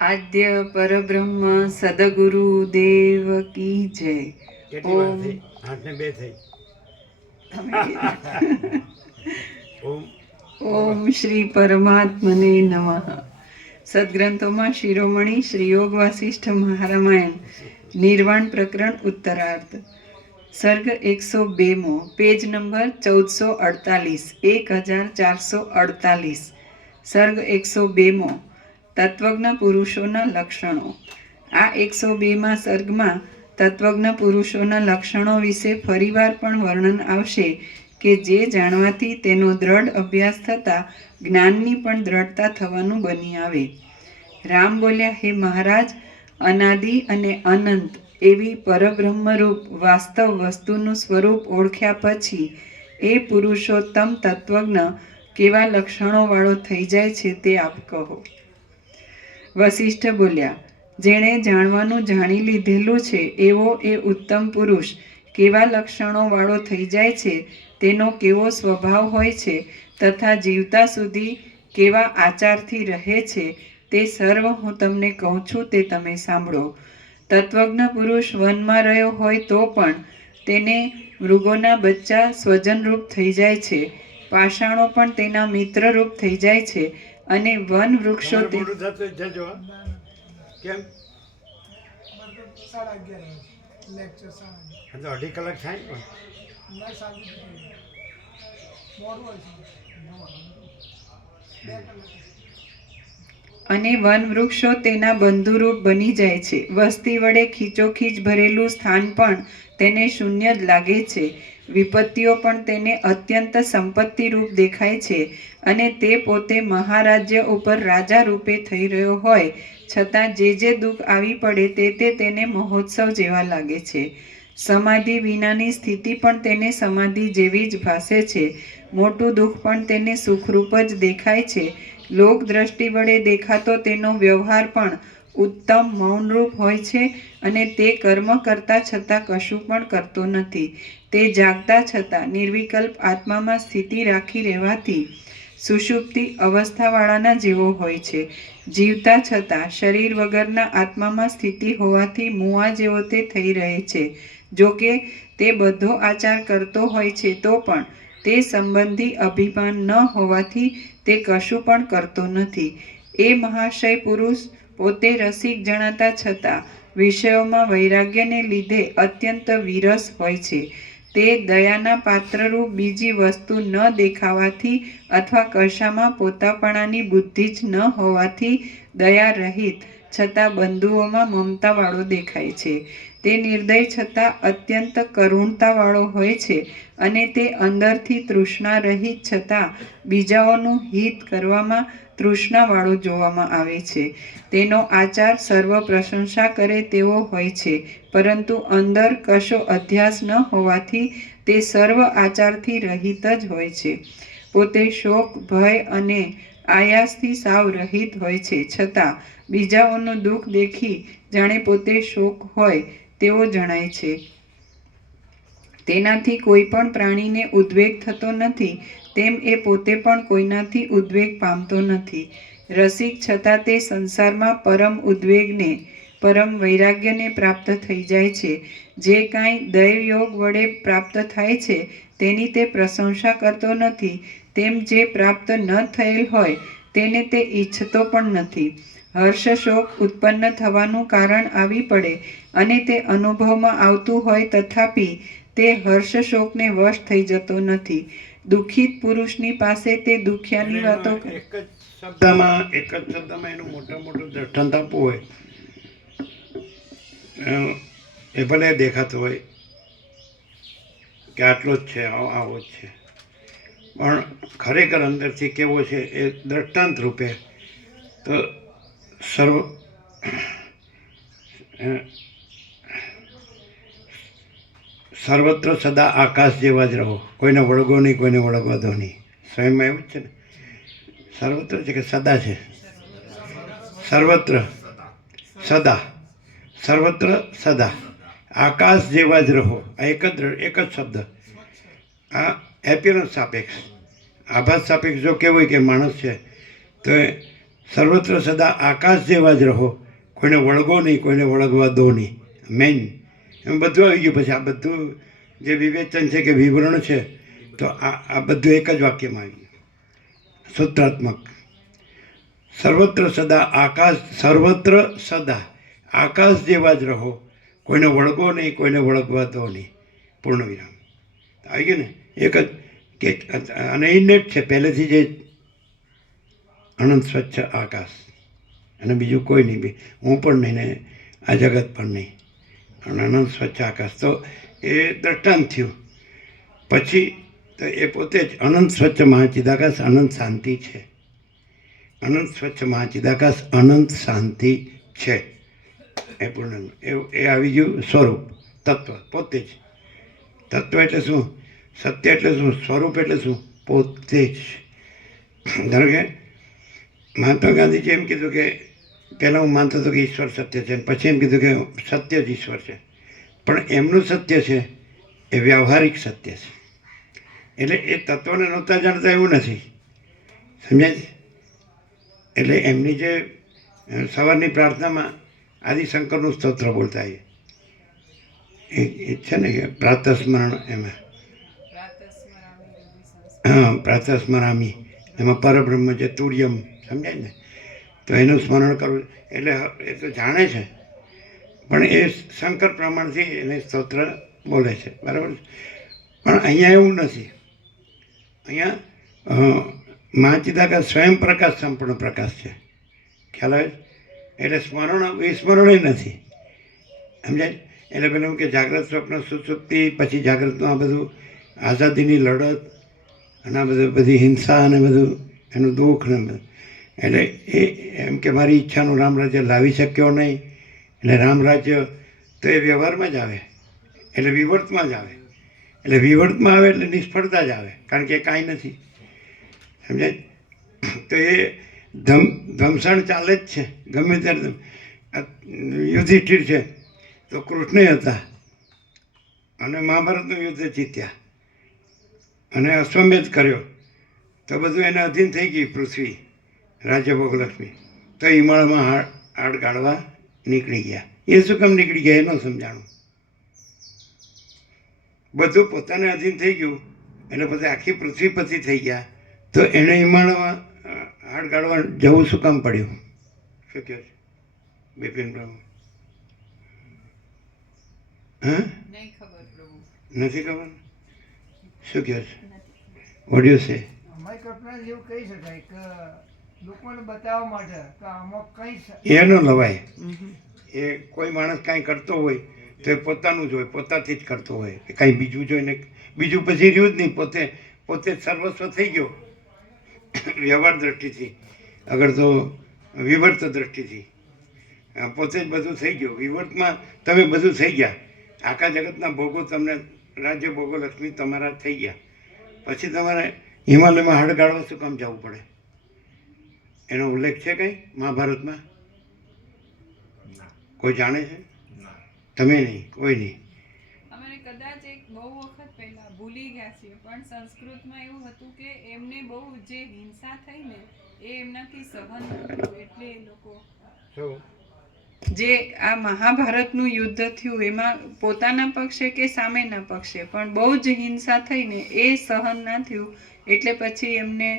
આદ્ય પરબ્રહ્મ સદગુરુ દેવ કી જય. ઓમ. ઓમ. શ્રી પરમાત્મને નમઃ. સદગ્રંથોમાં શિરોમણી શ્રી યોગ વાસિષ્ઠ મહારામાયણ નિર્વાણ પ્રકરણ ઉત્તરાર્ધ. સર્ગ એકસો બેમો. પેજ નંબર ચૌદસો અડતાલીસ. એક હજાર ચારસો અડતાલીસ. સર્ગ એકસો બેમો. તત્વજ્ઞ પુરુષોના લક્ષણો. આ એકસો બેમાં સર્ગમાં તત્વજ્ઞ પુરુષોના લક્ષણો વિશે ફરીવાર પણ વર્ણન આવશે કે જે જાણવાથી તેનો દ્રઢ અભ્યાસ થતાં જ્ઞાનની પણ દ્રઢતા થવાનું બની આવે. રામ બોલ્યા, હે મહારાજ, અનાદિ અને અનંત એવી પરબ્રહ્મરૂપ વાસ્તવ વસ્તુનું સ્વરૂપ ઓળખ્યા પછી એ પુરુષોત્તમ તત્વજ્ઞ કેવા લક્ષણોવાળો થઈ જાય છે તે આપ કહો. વશિષ્ઠ બોલ્યા, જેણે જાણવાનું જાણી લીધેલું છે, એવો એ ઉત્તમ પુરુષ. કેવા લક્ષણોવાળો થઈ જાય છે, તેનો કેવો સ્વભાવ હોય છે, તથા જીવતા સુધી કેવા આચારથી રહે છે, તે સર્વ હું તમને કહું છું, તે તમે સાંભળો. તત્વજ્ઞ પુરુષ વનમાં રહ્યો હોય તો પણ તેને મૃગોના બચ્ચા સ્વજનરૂપ થઈ જાય છે. પાષાણો પણ તેના મિત્રરૂપ થઈ જાય છે. અને વન વૃક્ષો જજો કેમ? તો અઢી કલાક થાય અને વન વૃક્ષો તેના બંધુરૂપ બની જાય છે. વસ્તી વડે ખીચોખીચ ભરેલું સ્થાન પણ તેને શૂન્ય જ લાગે છે. વિપત્તિઓ પણ તેને અત્યંત સંપત્તિરૂપ દેખાય છે. અને તે પોતે મહારાજ્ય ઉપર રાજા રૂપે થઈ રહ્યો હોય, છતાં જે જે દુઃખ આવી પડે તે તે તેને મહોત્સવ જેવા લાગે છે. સમાધિ વિનાની સ્થિતિ પણ તેને સમાધિ જેવી જ ભાસે છે. મોટું દુઃખ પણ તેને સુખરૂપ જ દેખાય છે. લોક દ્રષ્ટિ વડે દેખાતો તેનો વ્યવહાર પણ ઉત્તમ મૌનરૂપ હોય છે અને તે કર્મ કરતા છતાં કશું પણ કરતો નથી. તે જાગતા છતાં નિર્વિકલ્પ આત્મામાં સ્થિતિ રાખી રહેવાથી સુષુપ્તિ અવસ્થાવાળાના જેવો હોય છે. જીવતા છતાં શરીર વગરના આત્મામાં સ્થિતિ હોવાથી મુઆ જેવો તે થઈ રહે છે. જો કે તે બધો આચાર કરતો હોય છે તો પણ તે સંબંધી અભિમાન ન હોવાથી તે કશું પણ કરતો નથી. એ મહાશય પુરુષ પોતે રસિક જણાતા છતાં વિષયોમાં વૈરાગ્યને લીધે અત્યંત વિરસ હોય છે. તે દયાના પાત્રરૂપ બીજી વસ્તુ ન દેખાવાથી અથવા કશામાં પોતાપણાની બુદ્ધિ જ ન હોવાથી દયા રહિત, છતાં બંધુઓમાં મમતાવાળો દેખાય છે. તે નિર્દય છતાં અત્યંત કરુણતાવાળો હોય છે અને તે અંદરથી તૃષ્ણા રહિત છતાં બીજાઓનું હિત કરવામાં તૃષ્ણાવાળો જોવામાં આવે છે. તેનો આચાર સર્વ પ્રશંસા કરે તેવો હોય છે, પરંતુ અંદર કશો અધ્યાસ ન હોવાથી તે સર્વ આચારથી રહિત જ હોય છે. પોતે શોક, ભય અને આયાસથી સાવ રહિત હોય છે, છતાં બીજાઓનું દુઃખ દેખી જાણે પોતે શોક હોય તેવો જણાય છે. તેનાથી કોઈ પણ પ્રાણીને ઉદ્વેગ થતો નથી તેમ એ પોતે પણ કોઈનાથી ઉદ્વેગ પામતો નથી. રસિક છતાં તે સંસારમાં પરમ ઉદ્વેગને, પરમ વૈરાગ્યને પ્રાપ્ત થઈ જાય છે. જે કાંઈ દૈવયોગ વડે પ્રાપ્ત થાય છે, તેની તે પ્રશંસા કરતો નથી. તેમ જે પ્રાપ્ત ન થયેલ હોય, તેને તે ઈચ્છતો પણ નથી. હર્ષ શોક ઉત્પન્ન થવાનું કારણ આવી પડે અને તે અનુભવમાં આવતું હોય તથાપી તે હર્ષ શોકને વશ થઈ જતો નથી. દુઃખિત પુરુષની પાસે તે દુખ્યાની વાતો એક જ શબ્દમાં એક જ શબ્દમાં એનું મોટા મોટું દ્રષ્ટાંત આપવું હોય. એ ભલે દેખાતું હોય કે આટલો જ છે આવો આવો જ છે. પણ ખરેખર અંદરથી કેવો છે એ દ્રષ્ટાંત રૂપે તો સર્વ સર્વત્ર સદા આકાશ જેવા જ રહો. કોઈને વળગો નહીં, કોઈને વળગવા દો નહીં. સ્વયંમાં એવું જ છે ને? સર્વત્ર છે કે સદા છે? સર્વત્ર. સદા. સર્વત્ર સદા. આકાશ જેવા જ રહો. આ એક જ એક જ શબ્દ. આ એપિયરન્સ સાપેક્ષ. આભાસ સાપેક્ષ જો કહેવાય કે માણસ છે, તો એ સર્વત્ર સદા આકાશ જેવા જ રહો. કોઈને વળગો નહીં, કોઈને વળગવા દો નહીં. મેઇન એમ બધું આવી ગયું. પછી આ બધું જે વિવેચન છે કે વિવરણ છે, તો આ આ બધું એક જ વાક્યમાં આવી ગયું. સૂત્રાત્મક સર્વત્ર સદા આકાશ, સર્વત્ર સદા આકાશ જેવા જ રહો. કોઈને વળગો નહીં, કોઈને વળગવા દો નહીં. પૂર્ણ વિરામ. આવી ગયું ને? એક જ કે અને એ નેટ છે. પહેલેથી જે અનંત સ્વચ્છ આકાશ. અને બીજું કોઈ નહીં. હું પણ નહીં ને આ જગત પણ નહીં. અને અનંત સ્વચ્છ આકાશ તો એ દ્રષ્ટાંત થયું. પછી તો એ પોતે જ અનંત સ્વચ્છ મહાચિદાકાશ, અનંત શાંતિ છે. અનંત સ્વચ્છ મહાચિદાકાશ, અનંત શાંતિ છે. એ પૂર્ણ એ આવી ગયું સ્વરૂપ, તત્વ, પોતે જ. તત્વ એટલે શું? સત્ય એટલે શું? સ્વરૂપ એટલે શું? પોતે જ. ધારો કે મહાત્મા ગાંધીજી એમ કીધું કે પહેલાં હું માનતો હતો કે ઈશ્વર સત્ય છે. પછી એમ કીધું કે સત્ય જ ઈશ્વર છે. પણ એમનું સત્ય છે એ વ્યવહારિક સત્ય છે. એટલે એ તત્વને નહોતા જાણતા એવું નથી. સમજાય છે? એટલે એમની જે સવારની પ્રાર્થનામાં આદિશંકરનું સ્તોત્ર બોલતા એ છે ને કે પ્રાતસ્મરણ એમાં. હા પ્રાતસ્મરામી. એમાં પરબ્રહ્મ જે તુર્યમ સમજાય ને? તો એનું સ્મરણ કરવું એટલે એ તો જાણે છે. પણ એ શંકર પ્રમાણથી એને સ્તોત્ર બોલે છે. બરાબર પણ અહીંયા એવું નથી. અહીંયા અ, મહાચિદાકા સ્વયં પ્રકાશ સંપૂર્ણ પ્રકાશ છે. ખ્યાલ આવે એટલે સ્મરણ વિસ્મરણય નથી. સમજાય એટલે પેલું કે જાગ્રત સ્વપ્ન સુસુપ્તિ પછી જાગ્રતનું આ બધું આઝાદીની લડત અને આ બધું બધી હિંસા અને બધું એનું દુઃખ ને બધું. એટલે એ એમ કે મારી ઈચ્છાનું રામ રાજ્ય લાવી શક્યો નહીં. એટલે રામ રાજ્ય તો એ વ્યવહારમાં જ આવે. એટલે વિવર્તમાં જ આવે. એટલે વિવર્તમાં આવે એટલે નિષ્ફળતા જ આવે. કારણ કે કાંઈ નથી. સમજાય? તો એ ધમ, ધમસણ ચાલે જ છે. ગમે ત્યારે યુધિષ્ઠિર છે, તો કૃષ્ણ હતા. અને મહાભારતનું યુદ્ધ જીત્યા. અને અશ્વમેધ કર્યો. તો બધું એને અધીન થઈ ગઈ પૃથ્વી. રાજ્ય ભોગલક્ષ્મી. તો હિમાલયમાં હાડ હાડ ગાળવા નીકળી ગયા. એ શું કામ નીકળી ગયા એનો સમજાણું. બધું પોતાને અધીન થઈ ગયું. એટલે પછી આખી પૃથ્વી પછી થઈ ગયા. તો એણે હિમાળમાં હાડ ગાળવા જવું શું કામ પડ્યું? શું કહે છે? બિપિન પ્રભુ હા? નહીં ખબર પ્રભુ નથી ખબર? શું કહે છે? વડ્યું છે. અમારી કલ્પના જેવું કહી શકાય કે લોકોને બતાવવા માટે કે આમાં કઈ એ ન લવાય એ કોઈ માણસ કાંઈ કરતો હોય તો એ પોતાનું જ હોય પોતાથી જ કરતો હોય. કે કાંઈ બીજું જોઈને બીજું પછી રહ્યું જ નહીં પોતે પોતે જ સર્વસ્વ થઈ ગયો. વ્યવહાર દ્રષ્ટિથી. અગર તો વિવર્ત દ્રષ્ટિથી. પોતે જ બધું થઈ ગયું. વિવર્તમાં તમે બધું થઈ ગયા. આખા જગતના ભોગો તમને રાજ્ય ભોગો લક્ષ્મી તમારા થઈ ગયા. પછી તમારે હિમાલયમાં હાડ શું કામ જવું પડે? એનો ઉલ્લેખ છે કંઈ મહાભારતમાં? કોઈ જાણે છે? તમે નહીં કોઈ નહીં. અમે કદાચ એક બહુ વખત પહેલા ભૂલી ગયા છીએ પણ સંસ્કૃતમાં એવું હતું કે એમને બહુ જે હિંસા થઈ ને એ એમનાથી સહન ન થયું એટલે એ લોકો જે આ મહાભારતનું યુદ્ધ થયું એમાં પોતાના પક્ષે કે સામેના પક્ષે પણ બહુ જ હિંસા થઈને એ સહન ના થયું એટલે પછી એમને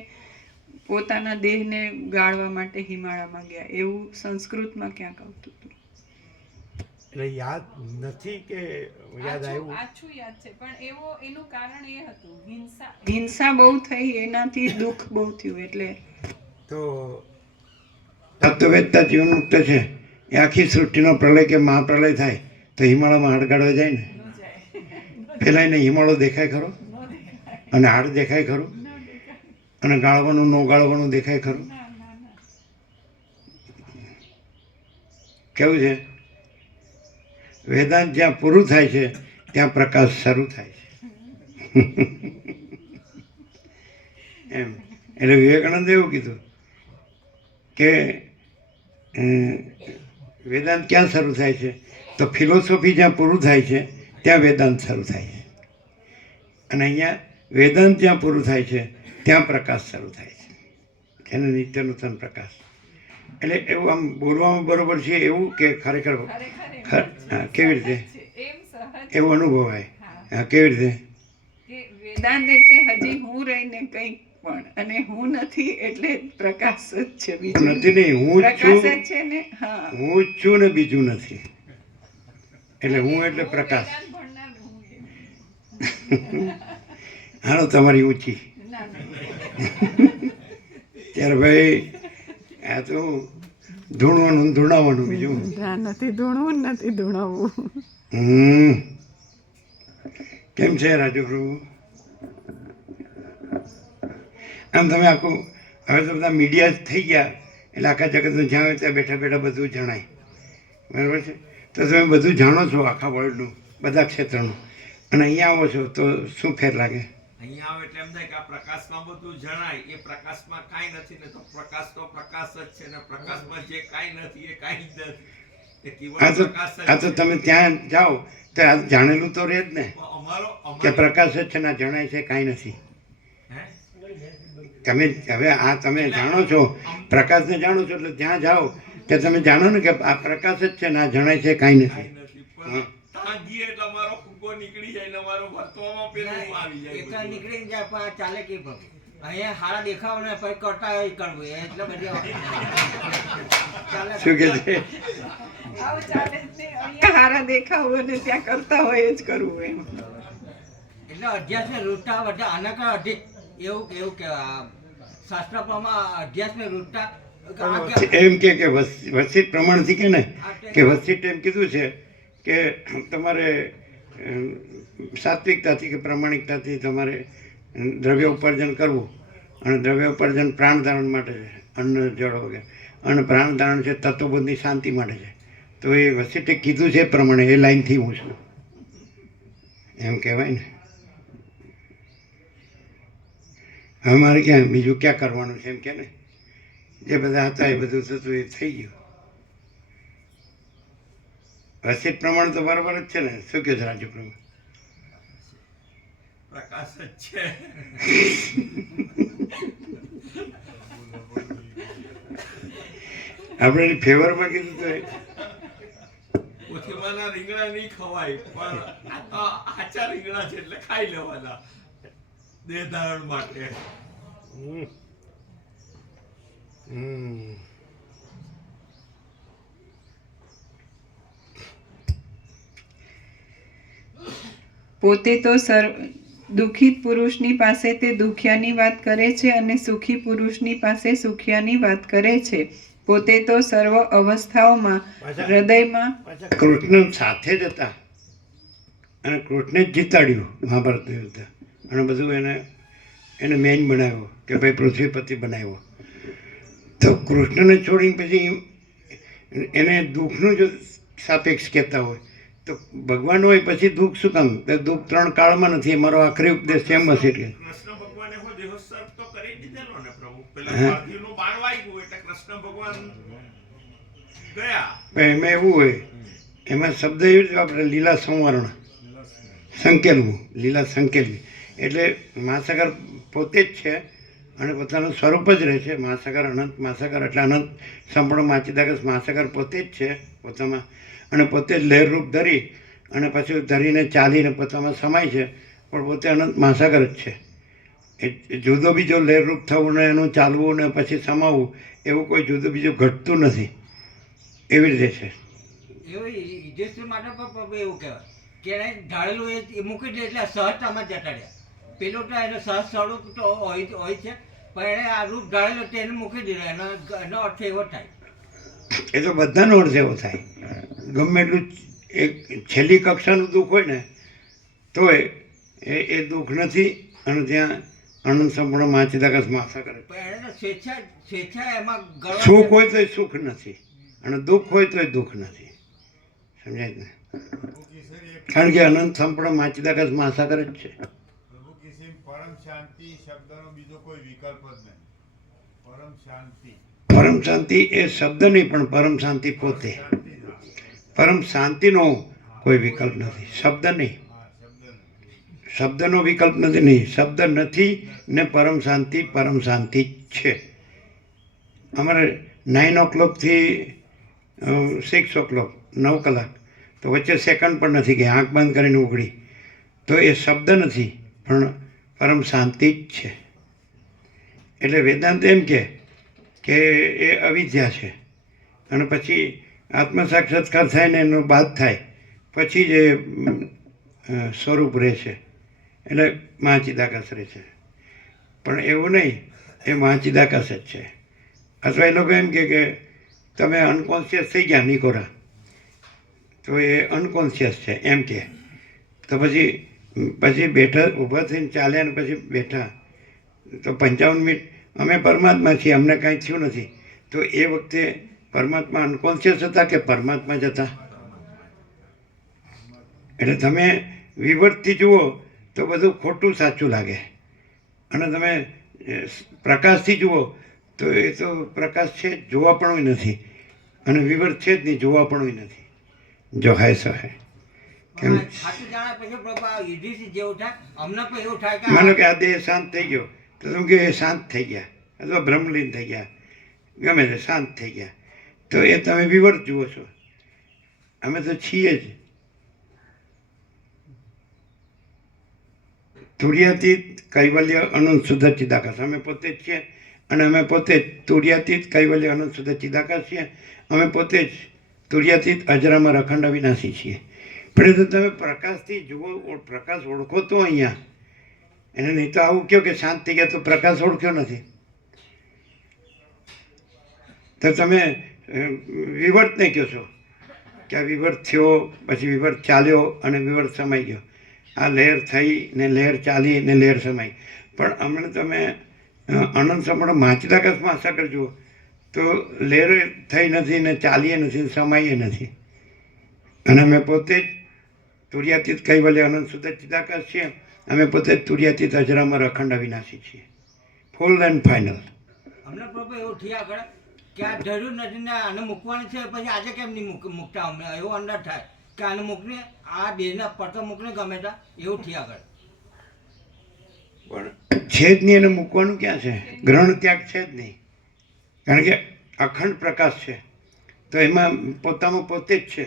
પોતાના દેહને ગાળવા માટે હિમાળામાં ગયા. એવું સંસ્કૃતમાં ક્યાંક આવતું હતું? એટલે યાદ નથી કે આછું આછું યાદ છે પણ એવો એનું કારણ એ હતું હિંસા. હિંસા બહુ થઈ એનાથી દુઃખ બહુ થયું એટલે તો તત્વવેદતા જીવન મુક્ત છે. એ આખી સૃષ્ટિનો પ્રલય કે મહાપ્રલય થાય તો હિમાળામાં હાડ ગાળવા જાય ને? પેલા એને હિમાળો દેખાય ખરો? અને હાડ દેખાય ખરું? અને ગાળવાનું નો ગાળવાનું દેખાય ખરું? કેવું છે? વેદાંત જ્યાં પૂરું થાય છે ત્યાં પ્રકાશ શરૂ થાય છે. એમ. એટલે વિવેકાનંદે એવું કીધું કે વેદાંત ક્યાં શરૂ થાય છે? તો ફિલોસોફી જ્યાં પૂરું થાય છે ત્યાં વેદાંત શરૂ થાય છે. અને અહીંયા વેદાંત જ્યાં પૂરું થાય છે ત્યાં પ્રકાશ શરૂ થાય છે. એને નિત્ય નૂતન પ્રકાશ. એટલે એવું આમ બોલવામાં બરોબર છે એવું કે ખરેખર કેવી રીતે? એવું અનુભવાય. હા. કેવી રીતે? વેદાંત એટલે હજી હું રહીને કંઈક પણ અને હું નથી એટલે પ્રકાશ જ છે બીજું. નથી નહીં હું છું. છે ને હા. હું છું ને બીજું નથી. એટલે હું એટલે પ્રકાશ. હાલો તમારી ઊંચી. ના ના ત્યારે ભાઈ આ તો ધૂણવાનું ધૂણાવવાનું બીજું. નથી ધૂણવું નથી ધૂણાવવું. હમ. કેમ છે રાજુ પ્રભુ? આમ તમે આખું હવે તો બધા મીડિયા થઈ ગયા. એટલે આખા જગતનું જ્યાં હોય ત્યાં બેઠા બેઠા બધું જણાય. બરાબર છે? તો તમે બધું જાણો છો આખા વર્લ્ડનું બધા ક્ષેત્રનું. અને અહીંયા આવો છો તો શું ફેર લાગે? અહીંયા આવે એટલે એમ થાય કે આ પ્રકાશમાં બધું જણાય. એ પ્રકાશમાં કાંઈ નથી ને તો પ્રકાશ તો પ્રકાશ જ છે ને પ્રકાશમાં જે કાંઈ નથી એ કાંઈ જ નથી. આ તો. તમે ત્યાં જાઓ તો આ જાણેલું તો રહે જ ને કે પ્રકાશ જ છે ને જણાય છે કાંઈ નથી? તમે હવે આ તમે જાણો છો પ્રકાશને જાણો છો એટલે ત્યાં જાઓ કે તમે જાણો ને કે આ પ્રકાશ જ છે ને આ જણાય છે કાંઈ નથી. કાંઈ એટલે ફુગ્ગો નીકળી જાય એટલે અમારો વર્તવામાં પેલું આવી જાય એક નીકળી જાય પણ ચાલે કે પ્રભુ અહીંયા હારા દેખાવ ને પછી કરતા હોય કરવું એટલે બધી ચાલે શું કે છે? હારા દેખાવ અને ત્યાં કરતા હોય જ કરવું એમ. એટલે અધ્યાસ ને રૂટતા બધા આના કર અધિક એવું એવું કે શાસ્ત્ર પ્રમાણ અધ્યાસ ને રૂટતા એમ કે કે વસ- વસિત પ્રમાણથી કે ને? કે વસિત એમ કીધું છે કે તમારે સાત્વિકતાથી કે પ્રામાણિકતાથી તમારે દ્રવ્ય ઉપાર્જન કરવું અને દ્રવ્ય ઉપાર્જન પ્રાણ ધારણ માટે છે, અન્ન, જળ વગેરે. અને પ્રાણ ધારણ છે તત્વબોધની શાંતિ માટે છે. તો એ વસિતે કીધું છે પ્રમાણે એ લાઈનથી હું છું. એમ કહેવાય ને. હવે મારે ક્યાં, બીજું ક્યાં કરવાનું છે એમ કે ને? જે બધા હતા એ બધું થતું એ થઈ ગયું. વસિત પ્રમાણ તો બરાબર જ છે ને? શું કહે છે રાજુ પ્રમાણ? પ્રકાશ જ છે. આપણે એની ફેવરમાં કીધું તો એ. રીંગણા નહીં ખવાય પણ આચા રીંગણા છે એટલે ખાઈ લેવાના. દેહ ધારણ માટે હમ. પોતે તો સર્વ દુઃખિત પુરુષની પાસે તે દુખિયાની વાત કરે છે અને સુખી પુરુષની પાસે સુખિયાની વાત કરે છે. પોતે તો સર્વ અવસ્થાઓમાં હૃદયમાં કૃષ્ણ સાથે જ હતા. અને કૃષ્ણે જ જીતાડ્યું મહાભારત યુદ્ધ અને બધું એને એને મેન બનાવ્યો કે ભાઈ પૃથ્વીપતિ બનાવ્યો. તો કૃષ્ણને છોડીને પછી એને દુઃખનું જો સાપેક્ષ કહેતા હોય. તો ભગવાન હોય પછી દુઃખ શું કામ? તો દુઃખ ત્રણ કાળમાં નથી મારો આખરી ઉપદેશ છે એમ હશે એટલે. એમાં એવું હોય એમાં શબ્દ એવી રીતે આપણે લીલા સંવરણ. સંકેલવું લીલા સંકેલવી. એટલે મહાસાગર પોતે જ છે અને પોતાનું સ્વરૂપ જ રહે છે. મહાસાગર અનંત મહાસાગર એટલે અનંત. સંપૂર્ણ માચિદાગસ મહાસાગર પોતે જ છે પોતામાં અને પોતે જ લહેરરૂપ ધરી અને પછી ધરીને ચાલીને પોતામાં સમાય છે પણ પોતે અનંત મહાસાગર જ છે. એ જુદો બીજો લહેરરૂપ થવું ને એનું ચાલવું ને પછી સમાવવું એવું કોઈ જુદું બીજું ઘટતું નથી. એવી રીતે છે. એવું માટે પણ એવું કહેવાય કે ઢાળેલું એ એ મૂકી દે એટલે સહજતામાં જતા રહ્યા પેલું તો એનો સહજ સ્વરૂપ તો હોય હોય છે પણ એને આ રૂપ ઢાળેલું તેને મૂકી દીધું એનો એનો અર્થ એવો થાય. એ તો બધાનો અર્થ એવો થાય. ગમે એટલું એક છેલ્લી કક્ષાનું દુઃખ હોય ને તોય એ એ દુઃખ નથી અને ત્યાં અનંત સંપૂર્ણ માચિદાકાશ માસા કરે. સુખ હોય તોય સુખ નથી અને દુઃખ હોય તોય દુઃખ નથી. સમજાય ને? કારણ કે અનંત સંપૂર્ણ માચિદાકાશ મહાસાગર જ છે. પરમ શાંતિ શબ્દનો બીજો કોઈ વિકલ્પ જ નહીં. પરમ શાંતિ. પરમ શાંતિ એ શબ્દ નહીં પણ પરમ શાંતિ પોતે. પરમ શાંતિનો કોઈ વિકલ્પ નથી. શબ્દ નહીં. શબ્દનો વિકલ્પ નથી નહીં. શબ્દ નથી ને પરમ શાંતિ પરમ શાંતિ જ છે. અમારે નાઇન ઓ ક્લોકથી સિક્સ ઓ ક્લોક નવ કલાક, તો વચ્ચે સેકન્ડ પણ નથી ગઈ આંખ બંધ કરીને ઉઘડી. તો એ શબ્દ નથી, પણ પરમ શાંતિ જ છે. એટલે વેદાંત એમ કે એ અવિદ્યા છે. અને પછી આત્મ સાક્ષાત્કાર થાય ને એનો બાદ થાય, પછી જ એ સ્વરૂપ રહે છે એટલે મહાચિદાકાશ રહે છે પણ એવું નહીં, એ મહાચિદાકાશ જ છે. અથવા એ લોકો એમ કે તમે અનકોન્શિયસ થઈ ગયા, નિકોરા. તો એ અનકોન્શિયસ છે, એમ કે તો પછી પછી બેઠા, ઊભા થઈને ચાલ્યા ને પછી બેઠા. તો પંચાવન મિનિટ, અમે પરમાત્મા છીએ, અમને કાંઈ થયું નથી. તો એ વખતે પરમાત્મા અનકોન્શિયસ હતા કે પરમાત્મા જ હતા? એટલે તમે વિવર્તથી જુઓ તો બધું ખોટું સાચું લાગે. અને તમે પ્રકાશથી જુઓ તો એ તો પ્રકાશ છે જોવા પણ નથી. અને વિવર્ત છે જ નહીં જોવા પણ નથી. જો હાય સો હાય કેમ? માનો કે આ દેહ શાંત થઈ ગયો. તો તમે કે એ શાંત થઈ ગયા. અથવા બ્રહ્મલીન થઈ ગયા. ગમે તે શાંત થઈ ગયા. તો એ તમે વિવર્ત જુઓ છો. અમે તો છીએ જ. તુર્યાતીત કૈવલ્ય અનંત શુદ્ધ ચિદાકાશ. અમે પોતે જ છીએ અને અમે પોતે જ તુર્યાતીત કૈવલ્ય અનંત શુદ્ધ ચિદાકાશ છીએ. અમે પોતે જ તુર્યાતીત અજરામાં અખંડ અવિનાશી છીએ. પણ એ તો તમે પ્રકાશથી જુઓ પ્રકાશ ઓળખો તો અહીંયા. એને નહીં તો આવું કહો કે શાંત થઈ ગયા તો પ્રકાશ ઓળખ્યો નથી. તો તમે વિવર્તને કહો છો. કે આ વિવર્ત થયો, પછી વિવર્ત ચાલ્યો અને વિવર્ત સમાઈ ગયો. આ લહેર થઈ ને લહેર ચાલી ને લહેર સમાઈ. પણ હમણાં તમે અનંત સમણ માચદાકાશમાં આશા કરજો? તો લહેર થઈ નથી ને ચાલીએ નથી ને સમાઈએ નથી. અને અમે પોતે જ તુર્યાતીત કૈવલ્ય અનંત શુદ્ધ ચિદાકાશ છીએ. અમે પોતે જ તુર્યાતીત અજરામાં અખંડ અવિનાશી છીએ. ફૂલ એન્ડ ફાઇનલ હમણાં પ્રભુ એવું થયા કરે કે આ જરૂર નથી ને આને મૂકવાનું છે, પછી આજે કેમ નહીં મૂક, મૂકતા અમને? એવો અંદર થાય કે આને મૂકને, આ દેહના પડતો મૂકને ગમે ત્યાં એવું થયા આગળ પણ છે જ નહીં એને મૂકવાનું ક્યાં છે? ગ્રહણ ત્યાગ છે જ નહીં. કારણ કે અખંડ પ્રકાશ છે. તો એમાં પોતામાં પોતે જ છે.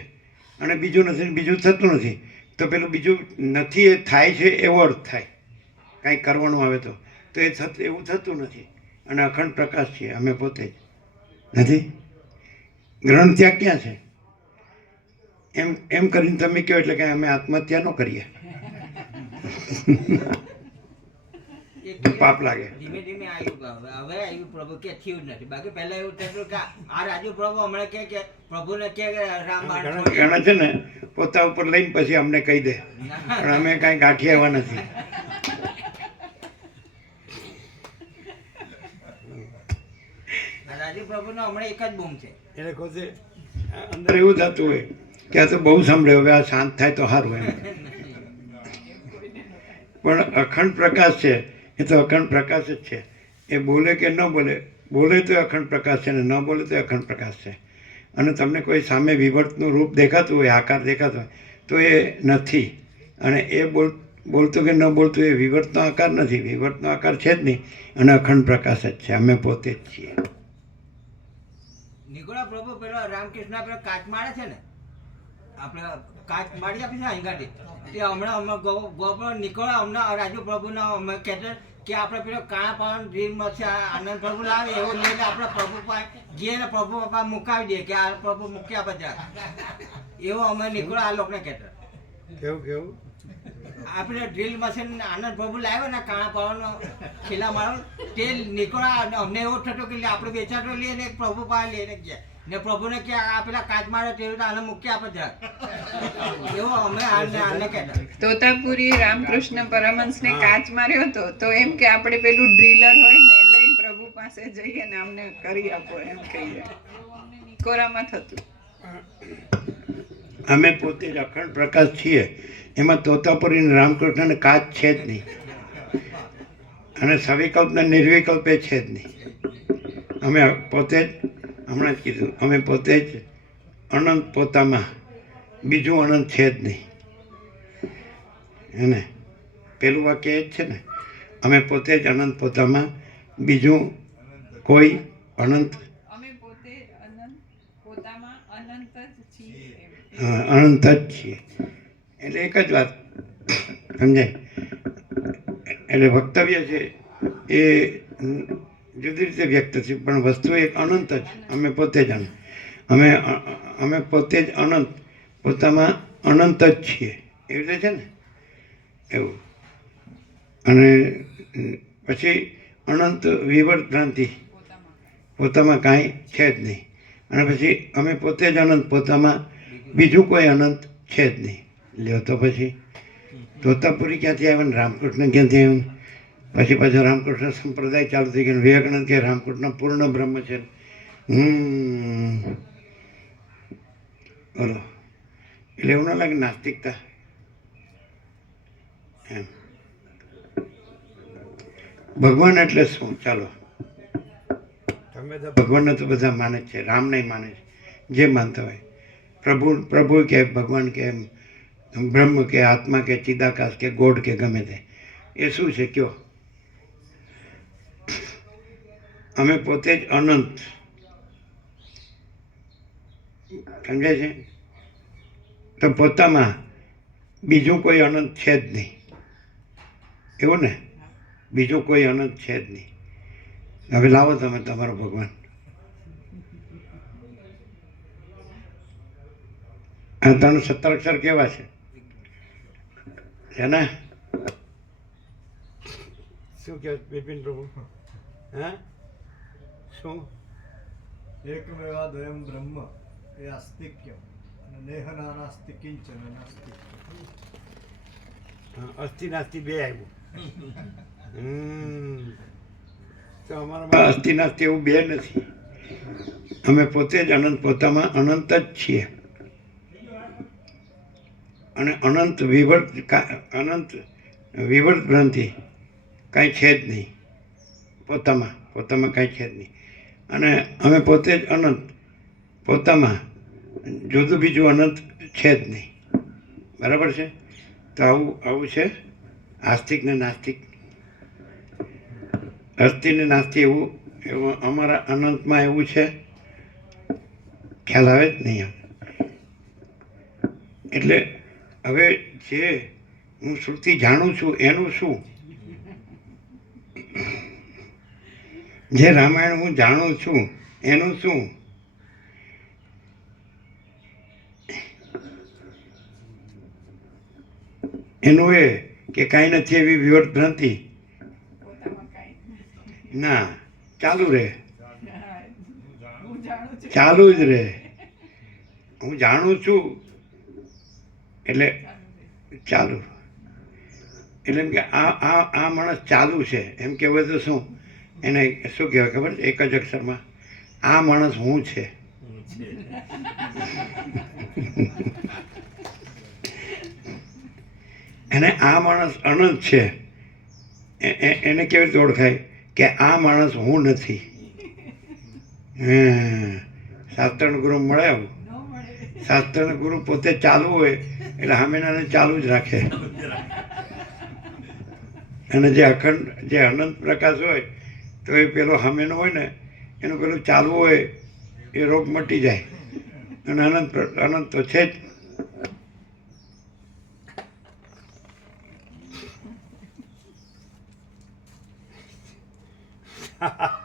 અને બીજું નથી, બીજું થતું નથી. તો પેલું બીજું નથી એ થાય છે એવો અર્થ થાય. કાંઈ કરવાનું આવે તો. તો એ થતું, એવું થતું નથી. અને અખંડ પ્રકાશ છીએ અમે પોતે જ. નથી? ગ્રહણ ત્યાગ ક્યાં છે? એમ એમ કરીને તમે કહો એટલે કે અમે આત્મહત્યા ન કરીએ. એક પાપ લાગે. ધીમે ધીમે આવ્યું હવે હવે આવ્યું પ્રભુ કે થયું નથી. બાકી પહેલા એવું થતું કે આ રાજુ પ્રભુ હમણાં કે કે પ્રભુને કે કે રામ ઘણા છે ને પોતા ઉપર લઈને પછી અમને કહી દે. પણ અમે કાંઈ ગાંઠી આવ્યા નથી આ રાજુ પ્રભુનો હમણાં એક જ બૂમ છે. એટલે ખોતે અંદર એવું થતું હોય કે આ તો બહુ સાંભળ્યું હવે આ શાંત થાય તો સારું એમ. પણ અખંડ પ્રકાશ છે, એ તો અખંડ પ્રકાશ જ છે. એ બોલે કે ન બોલે બોલે તો અખંડ પ્રકાશ છે ને ન બોલે તો અખંડ પ્રકાશ છે. અને તમને કોઈ સામે વિવર્તનું રૂપ દેખાતું હોય, આકાર દેખાતો હોય, તો એ નથી. અને એ બોલ, બોલતું કે ન બોલતું એ વિવર્તનો આકાર નથી. વિવર્તનો આકાર છે જ નહીં, અને અખંડ પ્રકાશ જ છે. અમે પોતે જ છીએ. નિકોળા પ્રભુ પેલો રામકૃષ્ણ આપણે કાચ મારે છે ને, આપણે કાચ મારી આપી છે અહીંગાથી તે હમણાં અમે ગોપર નીકળો હમણાં રાજુ પ્રભુના અમે કહેતે કે આપણે પેલો કાણા પાવાનો ડ્રીમ છે આનંદ પ્રભુ લાવે, એવું લઈને આપણે પ્રભુ પાસે જઈએ ને પ્રભુ પપ્પા મુકાવી દઈએ કે આ પ્રભુ મૂક્યા પછી એવો અમે નીકળો આ લોકોને કહેતા. કેવું કેવું? આપણે ડ્રીલ મશીન આનંદ પ્રભુ લાવ્યો ને કાણા પાવાનો ખીલા મારો તે નીકળ્યા અને અમને એવો થતો કે લે આપણે વેચાતો લઈએ ને એક પ્રભુ પાસે લઈને ગયા. ને પ્રભુને કે આ પેલા કાચ મારે તે આને મૂકી આપે જરાક એવો અમે આને આને કહેતા. તોતાપુરી રામકૃષ્ણ પરમહંસને કાચ માર્યો હતો તો એમ કે આપણે પેલું ડ્રીલર હોય ને એ લઈને પ્રભુ પાસે જઈએ ને અમને કરી આપો એમ કહીએ. કોરામાં થતું. અમે પોતે જ અખંડ પ્રકાશ છીએ. એમાં તોતાપુરી રામકૃષ્ણને કાચ છે જ નહીં. અને સવિકલ્પ ને છે જ નહીં. અમે પોતે જ, હમણાં જ કીધું, અમે પોતે જ અનંત પોતામાં. બીજું અનંત છે જ નહીં. એને પેલું વાક્ય એ જ છે ને, અમે પોતે જ અનંત પોતામાં, બીજું કોઈ અનંત અમે પોતે હા, અનંત જ છીએ. એટલે એક જ વાત સમજાય? એટલે વક્તવ્ય છે એ જુદી રીતે વ્યક્ત છે પણ વસ્તુ એક અનંત જ. અમે પોતે જ અનંત. અમે અમે પોતે જ અનંત. પોતામાં અનંત જ છીએ. એવી રીતે છે ને? એવું. અને પછી અનંત વિવર્ત ભ્રાંતિ પોતામાં કાંઈ છે જ નહીં. અને પછી અમે પોતે જ અનંત. પોતામાં બીજું કોઈ અનંત છે જ નહીં. લ્યો તો પછી. તોતાપુરી ક્યાંથી આવ્યા ને રામકૃષ્ણ ક્યાંથી આવ્યો ને? પછી પાછો રામકૃષ્ણ સંપ્રદાય ચાલુ થઈ ગયો ને વિવેકાનંદ કે રામકૃષ્ણ પૂર્ણ બ્રહ્મ છે હમ. બોલો. એટલે એવું ના લાગે નાસ્તિકતા. એમ. ભગવાન એટલે શું? ચાલો. તમે તો ભગવાનને તો બધા માને જ છે. રામ નહીં માને છે જે માનતા હોય. પ્રભુ પ્રભુ કે ભગવાન કે બ્રહ્મ કે આત્મા કે ચિદાકાશ કે ગોડ કે ગમે તે. એ શું છે કયો? અમે પોતે જ અનંત. સમજાય છે? તો પોતામાં બીજું કોઈ અનંત છે જ નહીં. એવું ને? બીજું કોઈ અનંત છે જ નહીં. હવે લાવો તમે તમારો ભગવાન. ત્રણ સત્તર અક્ષર કેવા છે? છે ને શું કહે બિપિન પ્રભુ? હા? શું? એકમેવાદ્વયમ બ્રહ્મ એ અસ્તિક્ય અને નેહ નાસ્તિ કિંચન નાસ્તિ અસ્થિ નાસ્તિ બે આવ્યું તો અમારામાં અસ્થિ નાસ્તિ એવું બે નથી. અમે પોતે જ અનંત પોતામાં અનંત જ છીએ. અને અનંત વિવર્ત અનંત વિવર્ત ભ્રાંતિ કાંઈ છે જ નહીં. પોતામાં પોતામાં કાંઈ છે જ નહીં. અને અમે પોતે જ અનંત, પોતામાં જુદું બીજું અનંત છે જ નહીં. બરાબર છે? તો આવું આવું છે? આસ્તિક ને નાસ્તિક. અસ્થિ ને નાસ્તિ એવું એવું અમારા અનંતમાં એવું છે? ખ્યાલ આવે જ નહીં એટલે હવે જે હું શ્રુતિ જાણું છું એનું શું? જે રામાયણ હું જાણું છું એનું શું? એનું એ કે કાંઈ નથી એવી વિવટ ભ્રાંતિ ના ચાલુ રહે. ચાલુ જ રહે. હું જાણું છું એટલે ચાલુ. એટલે એમ કે આ આ આ માણસ ચાલુ છે. એમ કહેવાય તો શું? એને શું કહેવાય ખબર? છે એક જ અક્ષરમાં, આ માણસ હું છે. અને આ માણસ અનંત છે. એને કેવી રીતે ઓળખાય? કે આ માણસ હું નથી. હે સાતણ ગુરુ મળે આવું ન મળે શાસ્ત્રનો ગુરુ પોતે ચાલુ હોય, એટલે હામેનાને ચાલુ જ રાખે. અને જે અખંડ, જે અનંત પ્રકાશ હોય, તો એ પેલો હામેનો હોય ને, એનું પેલું ચાલુ હોય, એ રોગ મટી જાય. અને અનંત અનંત તો છે જ.